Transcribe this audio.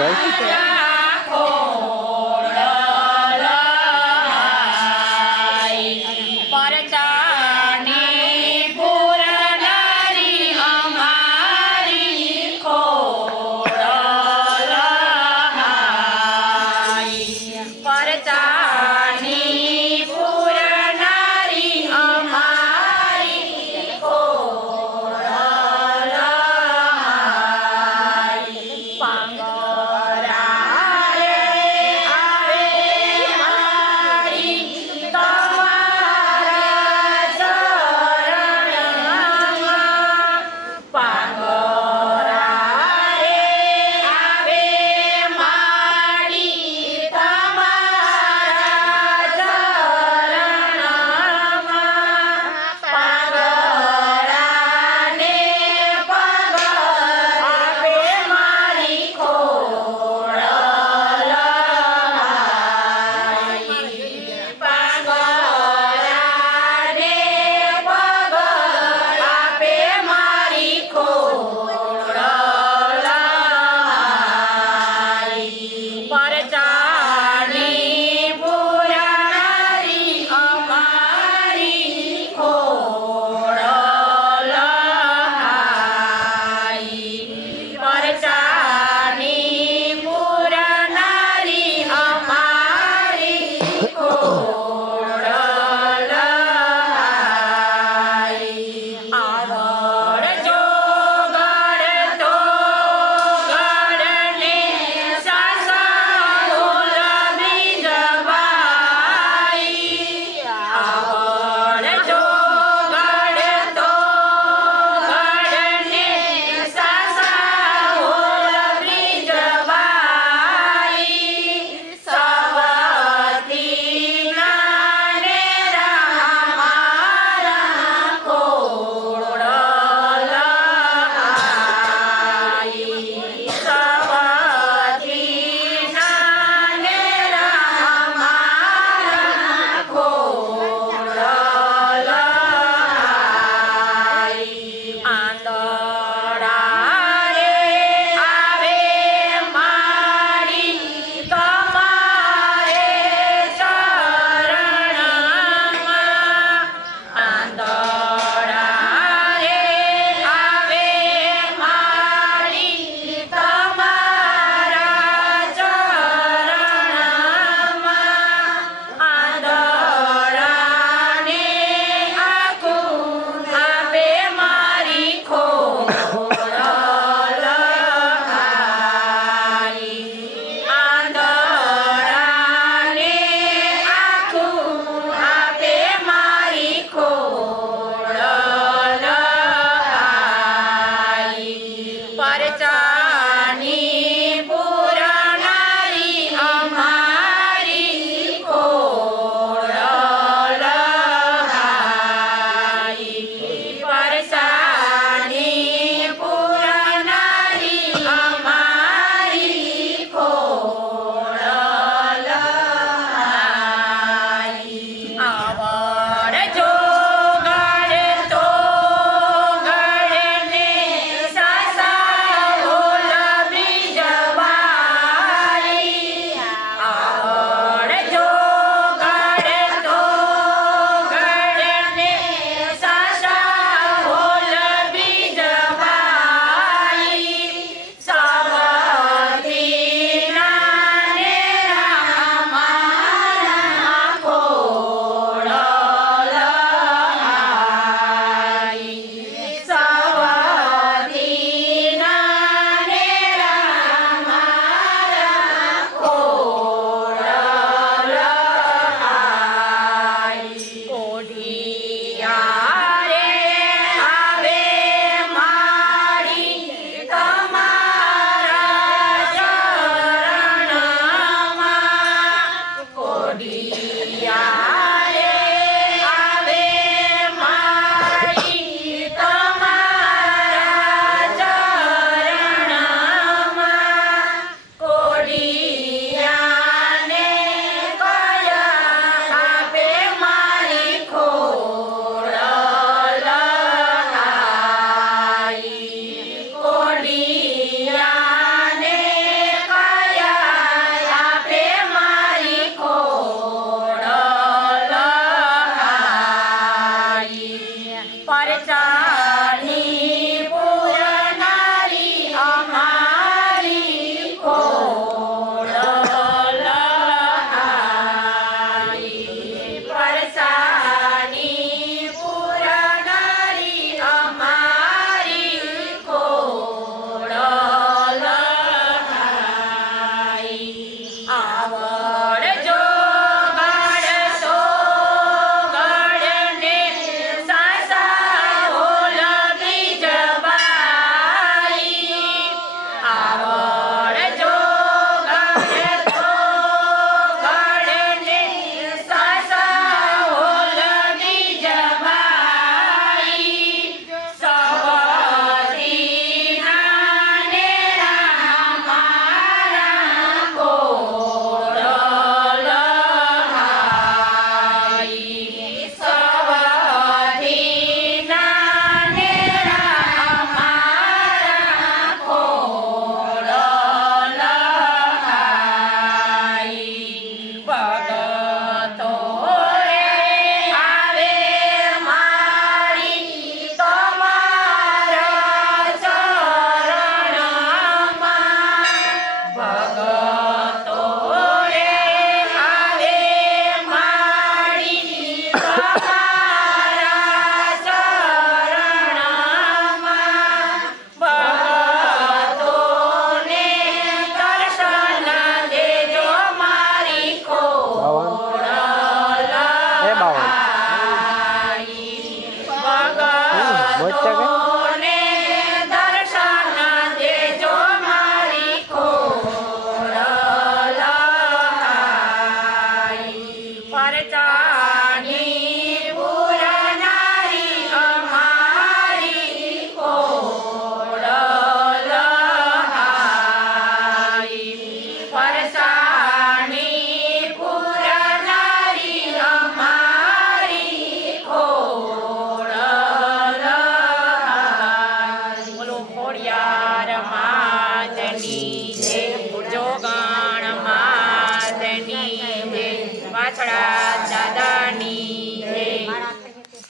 આવી จ้า